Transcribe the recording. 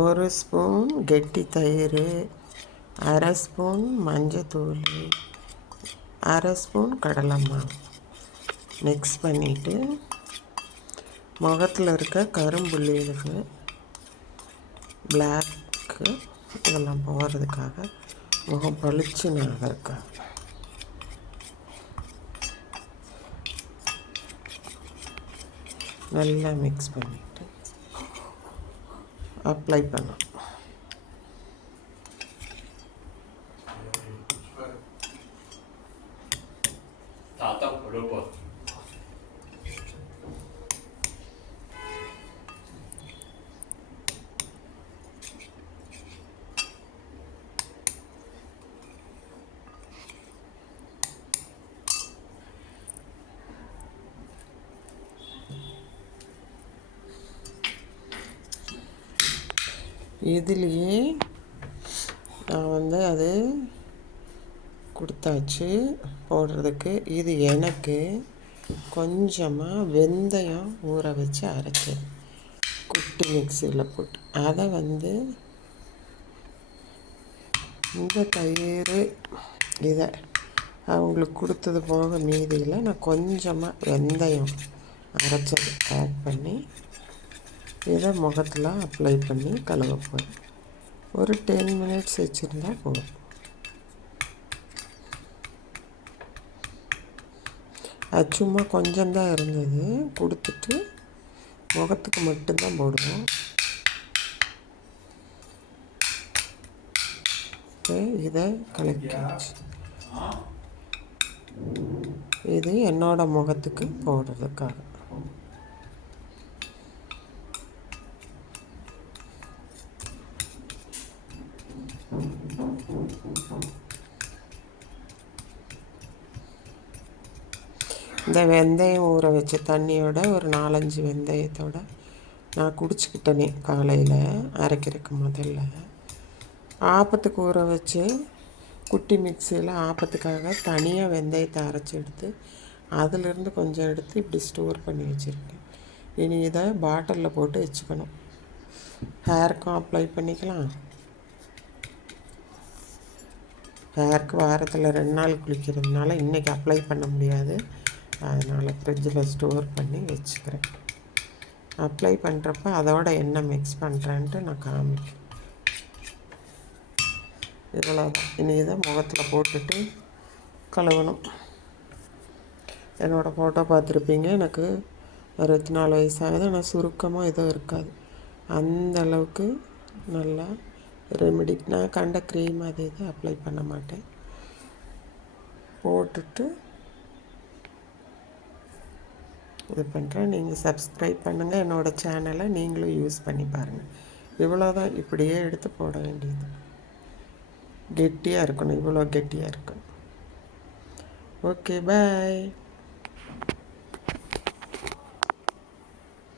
ஒரு ஸ்பூன் கெட்டி தயிர், அரை ஸ்பூன் மஞ்சத்தூள், அரை ஸ்பூன் கடலை மாவு மிக்ஸ் பண்ணிவிட்டு முகத்தில் இருக்க கரும்புள்ளிகளுக்கு பிளாக்கு இதெல்லாம் போகிறதுக்காக முகம் பளிச்சுன்னு ஆகிறதுக்காக நல்லா மிக்ஸ் பண்ணிவிட்டு அப்ளை பண்ணணும். இதுலேயே நான் அது கொடுத்தாச்சு போடுறதுக்கு. இது எனக்கு கொஞ்சமாக வெந்தயம் ஊற வச்சு அரைச்சேன் குட்டி மிக்சியில் போட்டு. அதை இந்த தயிர் இதை அவங்களுக்கு கொடுத்தது போக மீதியில் நான் கொஞ்சமாக வெந்தயம் அரைச்சது ஆட் பண்ணி இதை முகத்தில் அப்ளை பண்ணி கழுவ போகிறேன். ஒரு 10 மினிட்ஸ் வச்சுருந்தா போதும். அது சும்மா கொஞ்சம்தான் இருந்தது, கொடுத்துட்டு முகத்துக்கு மட்டும்தான் போடுவோம். இதை கலக்கிடுச்சு. இது என்னோட முகத்துக்கு போடுறதுக்காக. இந்த வெந்தயம் ஊற வச்ச தண்ணியோட ஒரு 4-5 வெந்தயத்தோடு நான் குடிச்சிக்கிட்டேனே காலையில் அரைக்கிறதுக்கு. முதல்ல ஆப்பத்துக்கு ஊற வச்சு குட்டி மிக்சியில் ஆப்பத்துக்காக தனியாக வெந்தயத்தை அரைச்சி எடுத்து அதிலிருந்து கொஞ்சம் எடுத்து இப்படி ஸ்டோர் பண்ணி வச்சுருக்கேன். இனி இதை பாட்டிலில் போட்டு வச்சுக்கணும். ஹேருக்கும் அப்ளை பண்ணிக்கலாம். ஹேருக்கு வாரத்தில் 2 நாள் குளிக்கிறதுனால இன்றைக்கி அப்ளை பண்ண முடியாது, அதனால் ஃப்ரிட்ஜில் ஸ்டோர் பண்ணி வச்சுக்கிறேன். அப்ளை பண்ணுறப்ப அதோட என்ன மிக்ஸ் பண்ணுறேன்ட்டு நான் காமிக்கிறேன். இவ்வளோதான். இனி இதை முகத்தில் போட்டுட்டு கழுவணும். என்னோடய ஃபோட்டோ பார்த்துருப்பீங்க. எனக்கு 64 வயசாகுது, ஆனால் சுருக்கமாக எதுவும் இருக்காது. அந்த அளவுக்கு நல்லா ரெமெடி. நான் கண்ட க்ரீம் அது இது அப்ளை பண்ண மாட்டேன். போட்டுட்டு இது பண்ணுறேன். நீங்கள் சப்ஸ்கிரைப் பண்ணுங்கள் என்னோடய சேனலை, நீங்களும் யூஸ் பண்ணி பாருங்கள். இவ்வளோதான். இப்படியே எடுத்து போட வேண்டியது. கெட்டியாக இருக்கணும், இவ்வளோ கெட்டியாக இருக்கணும். ஓகே, பாய்.